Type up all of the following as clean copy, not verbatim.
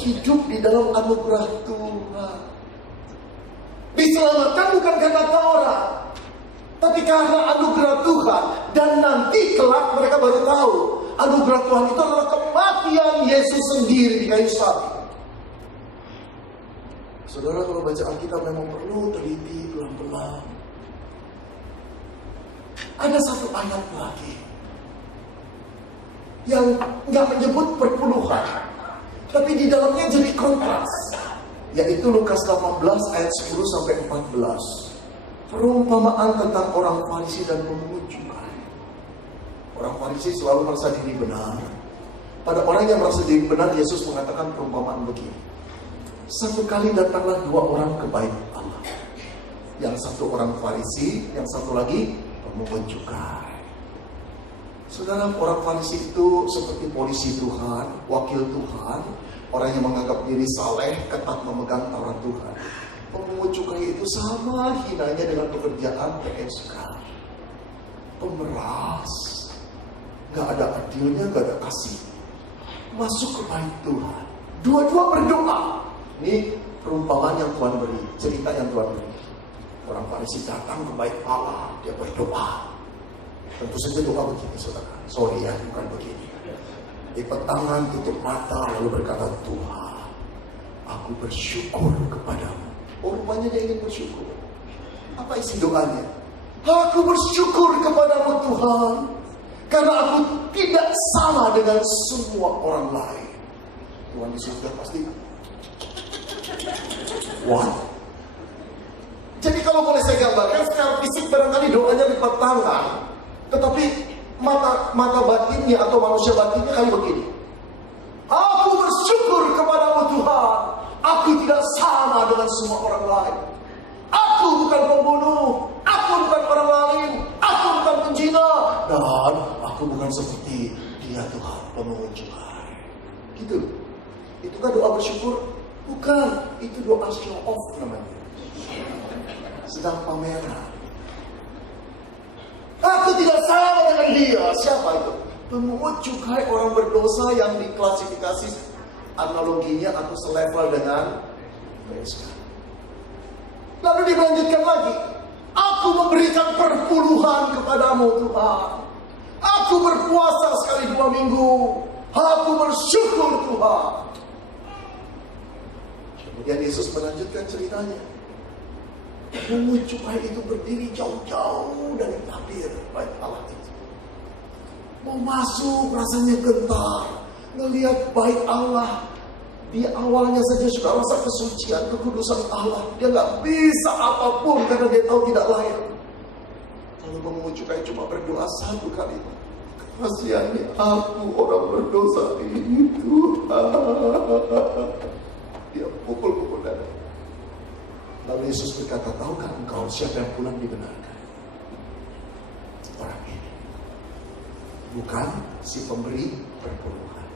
hidup di dalam anugerah Tuhan. Diselamatkan bukan karena Taurat, tapi karena anugerah Tuhan. Dan nanti kelak mereka baru tahu anugerah Tuhan itu adalah kematian Yesus sendiri di kayu salib. Saudara, kalau baca Alkitab memang perlu teliti pelan-pelan. Ada satu ayat lagi yang nggak menyebut perpuluhan, tapi di dalamnya jadi kontras, yaitu Lukas 18 ayat 10 sampai 14. Perumpamaan tentang orang Farisi dan pemungut cukai. Orang Farisi selalu merasa diri benar. Pada orang yang merasa diri benar, Yesus mengatakan perumpamaan begini. Satu kali datanglah dua orang ke bait Allah. Yang satu orang Farisi, yang satu lagi pemungut cukai. Saudara, orang Farisi itu seperti polisi Tuhan, wakil Tuhan, orang yang menganggap diri saleh, ketat memegang Taurat Tuhan. Pemungut cukai itu sama hinanya dengan pekerjaan PSK, pemeras, gak ada adilnya, gak ada kasih. Masuk ke bait Tuhan, dua-dua berdoa. Ini perumpamaan yang Tuhan beri, cerita yang Tuhan beri. Orang Farisi datang ke bait Allah, dia berdoa. Tentu saja doa begini, saudara. Sorry ya, bukan begini. Lipat tangan, tutup mata, lalu berkata, Tuhan, aku bersyukur kepadamu. Oh, rupanya dia ingin bersyukur. Apa isi doanya? Aku bersyukur kepadamu Tuhan, karena aku tidak sama dengan semua orang lain. Tuhan di surga pasti, wah. Jadi kalau boleh saya gambarkan, secara fisik barangkali doanya lipat tangan, tetapi mata batinnya atau manusia batinnya kali begini. Aku bersyukur kepadamu Tuhan, aku tidak sama dengan semua orang lain. Aku bukan pembunuh, aku bukan orang lain, aku bukan penjina, dan aku bukan seperti dia Tuhan, pemungut cukai. Gitu. Itu kan doa bersyukur? Bukan, itu doa show off namanya. Sedang pameran. Aku tidak sama dengan dia. Siapa itu? Pemungut cukai, orang berdosa yang diklasifikasi analoginya atau selevel dengan PSK. Lalu dilanjutkan lagi. Aku memberikan perpuluhan kepadamu Tuhan. Aku berpuasa sekali 2 minggu. Aku bersyukur Tuhan. Kemudian Yesus melanjutkan ceritanya. Pemungut cukai itu berdiri jauh-jauh dari tabir bait Allah itu. Mau masuk rasanya gentar. Melihat bait Allah. Di awalnya saja sudah rasa kesucian, kekudusan Allah. Dia nggak bisa apapun karena dia tahu tidak layak. Lalu pemungut cukai cuma berdoa satu kali. Kasihani aku orang berdosa ini Tuhan. Dia pukul-pukul dada. Lalu Yesus berkata, tahukah engkau siapa yang pulang dibenarkan? Orang ini. Bukan si pemberi perpuluhan.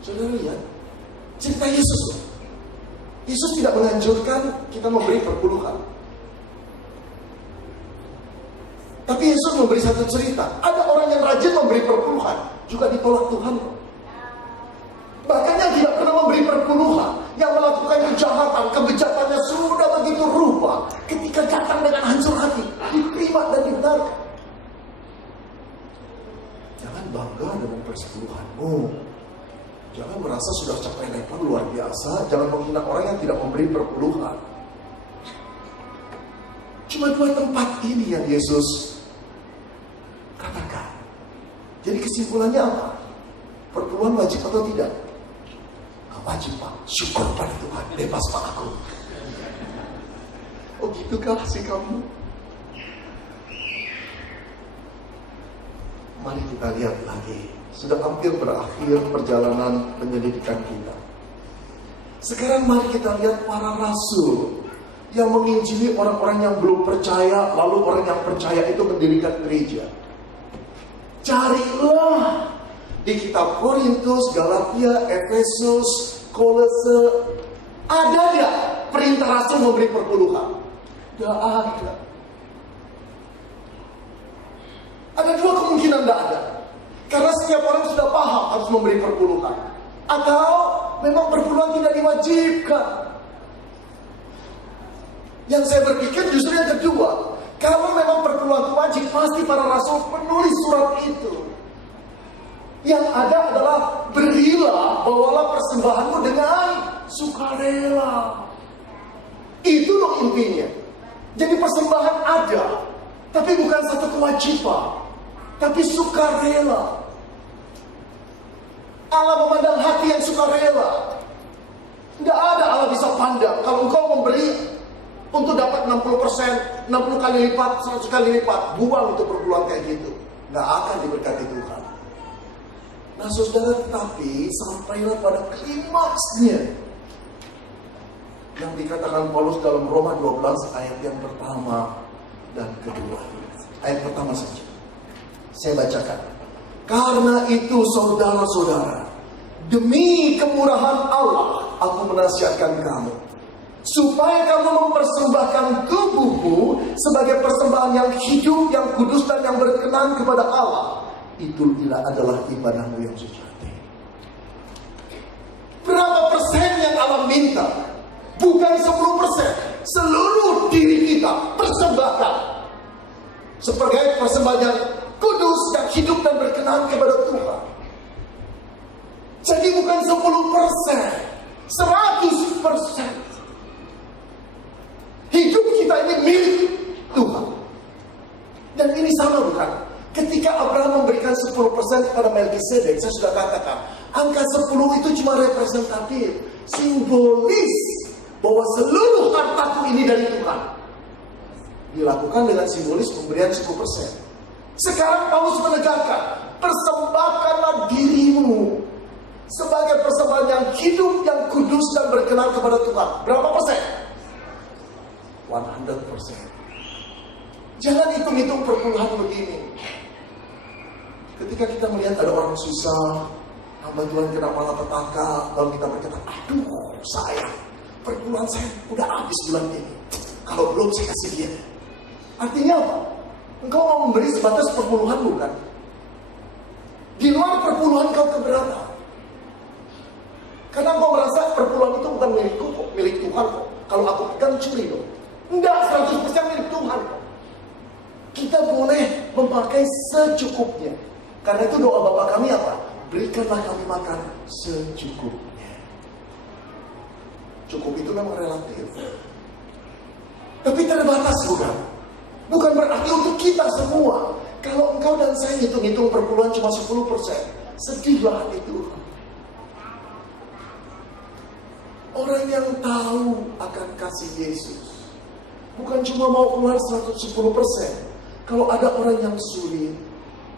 Saudara lihat, cerita Yesus loh. Yesus tidak menganjurkan kita memberi perpuluhan. Tapi Yesus memberi satu cerita. Ada orang yang rajin memberi perpuluhan, juga ditolak Tuhan. Bahkan yang tidak pernah memberi perpuluhan, yang melakukan kejahatan, kebejatannya sudah begitu rupa, ketika datang dengan hancur hati, diterima dan dibenarkan. Jangan bangga dengan persepuluhanmu. Jangan merasa sudah capai level luar biasa. Jangan menghina orang yang tidak memberi perpuluhan. Cuma 2 tempat ini yang Yesus katakan. Jadi kesimpulannya apa? Perpuluhan wajib atau tidak? Wajib Pak, syukur pada Tuhan, bebas Pak aku. Oh gitukah sih kamu? Mari kita lihat lagi. Sudah hampir berakhir perjalanan penyelidikan kita. Sekarang mari kita lihat para rasul yang menginjili orang-orang yang belum percaya, lalu orang yang percaya itu mendirikan gereja. Carilah di kitab Korintus, Galatia, Efesus, Kolose, ada tidak perintah rasul memberi perpuluhan? Tidak ada. Ada 2 kemungkinan tidak ada. Karena setiap orang sudah paham harus memberi perpuluhan. Atau memang perpuluhan tidak diwajibkan. Yang saya berpikir justru yang kedua, kalau memang perpuluhan itu wajib, pasti para rasul menulis surat itu. Yang ada adalah berilah, bawalah persembahanmu dengan sukarela. Itu loh intinya. Jadi persembahan ada, tapi bukan satu kewajiban, tapi sukarela. Allah memandang hati yang sukarela. Tidak ada Allah bisa pandang kalau engkau memberi untuk dapat 60%, 60 kali lipat, 100 kali lipat, buang untuk perpuluhan kayak gitu. Nggak akan diberkati Tuhan. Nah saudara, tetapi sampailah pada klimaksnya yang dikatakan Paulus dalam Roma 12 ayat yang pertama dan kedua. Ayat pertama saja saya bacakan. Karena itu saudara-saudara, demi kemurahan Allah aku menasihatkan kamu, supaya kamu mempersembahkan tubuhmu sebagai persembahan yang hidup, yang kudus dan yang berkenan kepada Allah. Itu adalah ibadahmu yang sejati. Berapa persen yang Allah minta? Bukan 10%. Seluruh diri kita persembahkan sebagai persembahan yang kudus, yang hidup dan berkenan kepada Tuhan. Jadi bukan 10%, 100%. Hidup kita ini milik Tuhan. Dan ini sama bukan? Ketika Abraham memberikan 10% kepada Melkisedek, saya sudah katakan, angka 10 itu cuma representatif, simbolis bahwa seluruh hartaku ini dari Tuhan. Dilakukan dengan simbolis pemberian 10%. Sekarang Paulus menegakkan, persembahkanlah dirimu sebagai persembahan yang hidup, yang kudus dan berkenan kepada Tuhan. Berapa persen? 100%. Jangan hitung-hitung perpuluhan begini. Ketika kita melihat ada orang susah, hamba Tuhan kena malapetaka, lalu kita berkata, aduh saya, perpuluhan saya udah habis bulan ini. Kalau belum saya kasih dia. Artinya apa? Engkau mau memberi sebatas perpuluhan bukan? Di luar perpuluhan kau keberatan. Karena kau merasa perpuluhan itu bukan milikku kok, milik Tuhan kok. Kalau aku pegang curi dong. Enggak, 100% milik Tuhan kok. Kita boleh memakai secukupnya. Karena itu doa Bapa kami apa? Berikanlah kami makan secukupnya. Cukup itu memang relatif. Tapi terbatas bukan? Bukan berarti untuk kita semua. Kalau engkau dan saya hitung-hitung perpuluhan cuma 10%, sedihlah itu. Orang yang tahu akan kasih Yesus bukan cuma mau keluar 110%. Kalau ada orang yang sulit,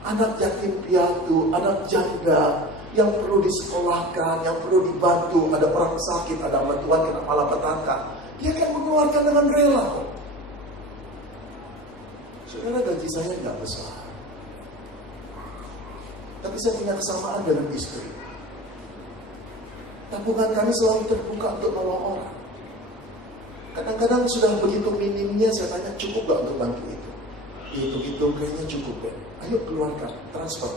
anak yatim piatu, anak janda yang perlu disekolahkan, yang perlu dibantu, ada orang sakit, ada hamba Tuhan kena malapetaka, dia akan mengeluarkan dengan rela. Saudara, gaji saya nggak besar, tapi saya punya kesamaan dengan istri. Tabungan kami selalu terbuka untuk nolong orang. Kadang-kadang sudah begitu minimnya, saya tanya, cukup gak untuk bantu itu? Hitung-hitung kayaknya cukup ya. Ayo keluarkan, transfer.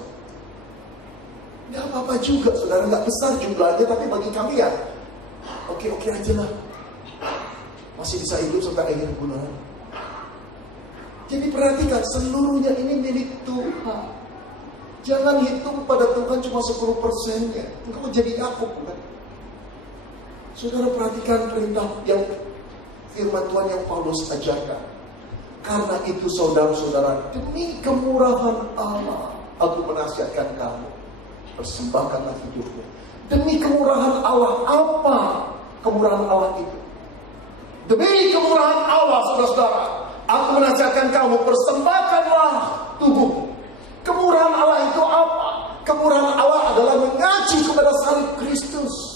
Gak apa-apa juga, saudara, gak besar jumlahnya, tapi bagi kami ya, oke-oke aja lah. Masih bisa hidup sampai akhir bulan. Jadi perhatikan, seluruhnya ini milik Tuhan. Jangan hitung pada Tuhan cuma 10%-nya. Engkau jadi Yakub bukan? Saudara, perhatikan perintah yang firman Tuhan yang Paulus ajarkan. Karena itu saudara-saudara, demi kemurahan Allah, aku menasihatkan kamu, persembahkanlah hidupmu. Demi kemurahan Allah, apa kemurahan Allah itu? Demi kemurahan Allah, saudara-saudara, aku menasihatkan kamu, persembahkanlah tubuh. Kemurahan Allah itu apa? Kemurahan Allah adalah mengacu kepada salib Kristus.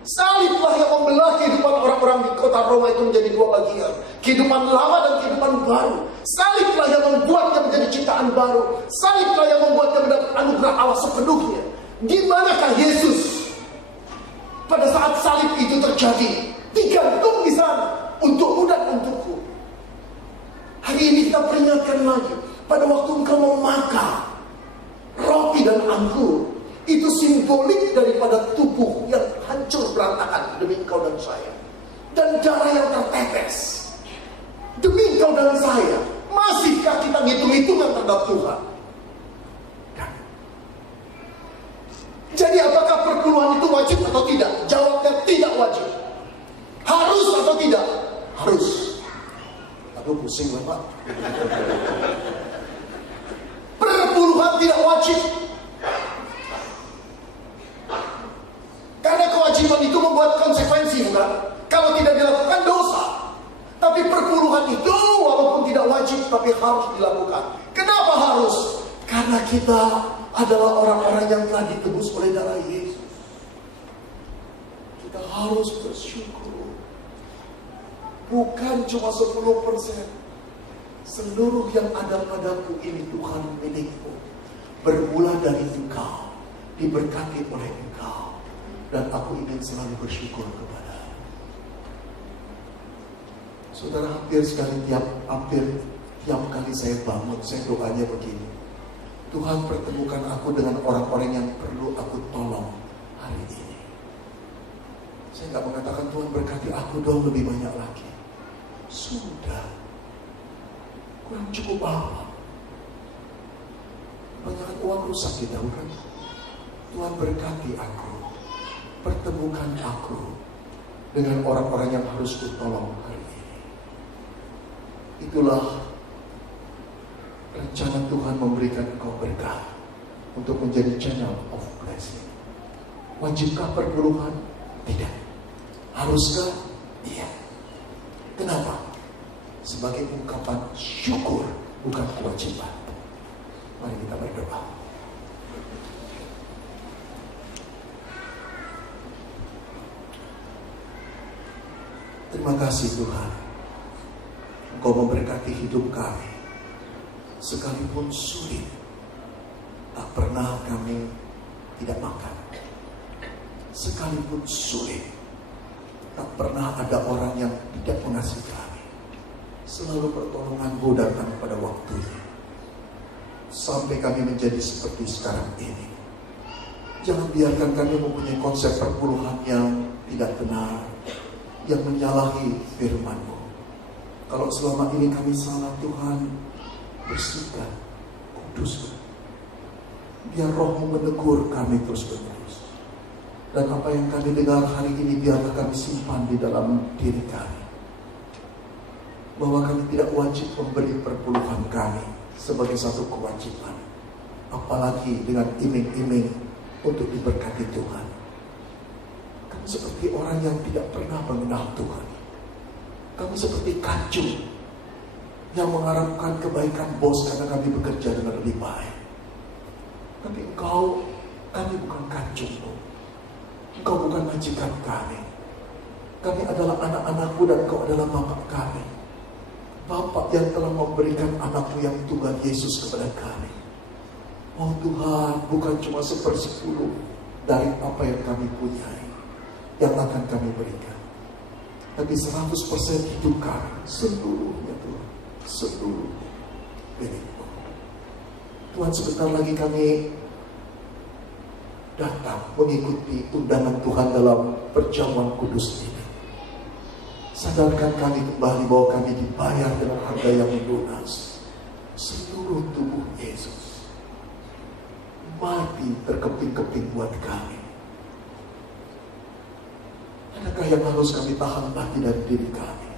Saliblah yang membelah kehidupan orang-orang di kota Roma itu menjadi dua bagian. Kehidupan lama dan kehidupan baru. Saliblah yang membuatnya menjadi ciptaan baru. Saliblah yang membuatnya mendapat anugerah Allah sepenuhnya. Di manakah Yesus pada saat salib itu terjadi? Digantung di sana untukmu dan untukku. Hari ini kita peringatkan lagi, pada waktu engkau memakan roti dan anggur, Itu simbolik daripada tubuh yang hancur berantakan demi engkau dan saya. Dan darah yang tertetes demi engkau dan saya. Masihkah kita ngitung-hitungan terhadap Tuhan? Dan, jadi apakah perpuluhan itu wajib atau tidak? Jawabnya tidak wajib. Harus atau tidak? Harus. Aduh pusing lah Pak. Perpuluhan tidak wajib. Karena kewajiban itu membuat konsekuensi, bukan? Kalau tidak dilakukan dosa. Tapi perpuluhan itu walaupun tidak wajib tapi harus dilakukan. Kenapa harus? Karena kita adalah orang-orang yang telah ditebus oleh darah Yesus. Kita harus bersyukur. Bukan cuma 10%. Seluruh yang ada padaku ini Tuhan milikmu. Bermula dari engkau, diberkati oleh engkau. Dan aku ingin selalu bersyukur kepada. Saudara, hampir tiap kali saya bangun, saya doanya begini. Tuhan, pertemukan aku dengan orang-orang yang perlu aku tolong hari ini. Saya nggak mengatakan Tuhan berkati aku dong lebih banyak lagi. Sudah. Kurang cukup apa? Banyak uang rusak kita, bukan? Tuhan berkati aku. Pertemukan aku dengan orang-orang yang harus kutolong hari ini. Itulah rencana Tuhan memberikan engkau berkah untuk menjadi channel of blessing. Wajibkah perpuluhan? Tidak. Haruskah? Iya. Kenapa? Sebagai ungkapan syukur, bukan kewajiban. Mari kita berdoa. Terima kasih Tuhan, Engkau memberkati hidup kami. Sekalipun sulit, tak pernah kami tidak makan. Sekalipun sulit, tak pernah ada orang yang tidak mengasihi kami. Selalu pertolongan-Mu datang pada waktunya. Sampai kami menjadi seperti sekarang ini. Jangan biarkan kami mempunyai konsep perpuluhan yang tidak benar, yang menyalahi firman-Mu. Kalau selama ini kami salah, Tuhan, bersihkan, kuduskan. Biar Roh-Mu menegur kami terus-menerus. Dan apa yang kami dengar hari ini biarlah kami simpan di dalam diri kami. Bahwa kami tidak wajib memberi perpuluhan kami sebagai satu kewajiban. Apalagi dengan iming-iming untuk diberkati Tuhan. Kami seperti orang yang tidak pernah mengenal Tuhan. Kami seperti kacung yang mengharapkan kebaikan bos karena kami bekerja dengan lebih baik. Tapi Engkau, kami bukan kacung-Mu. Engkau bukan majikan kami. Kami adalah anak-anak-Mu dan Engkau adalah Bapak kami. Bapak yang telah memberikan anak-Mu yang tunggal Yesus kepada kami. Oh Tuhan, bukan cuma 1/10 dari apa yang kami punyai yang akan kami berikan. Tapi 100% hidup kami, seluruhnya Tuhan, seluruhnya milik-Mu. Tuhan, sebentar lagi kami datang mengikuti undangan Tuhan dalam perjamuan kudus ini. Sadarkan kami kembali bahwa kami dibayar dengan harga yang lunas. Seluruh tubuh Yesus mati terkeping-keping buat kami. Adakah yang harus kami tahan lagi dari diri kami?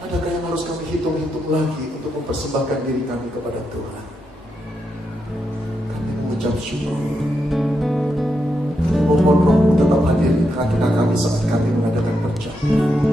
Adakah yang harus kami hitung-hitung lagi untuk mempersembahkan diri kami kepada Tuhan? Kami mengucap syukur. Kami mohon Roh-Mu tetap hadir di tengah-tengah kami saat kami mengadakan perjamuan.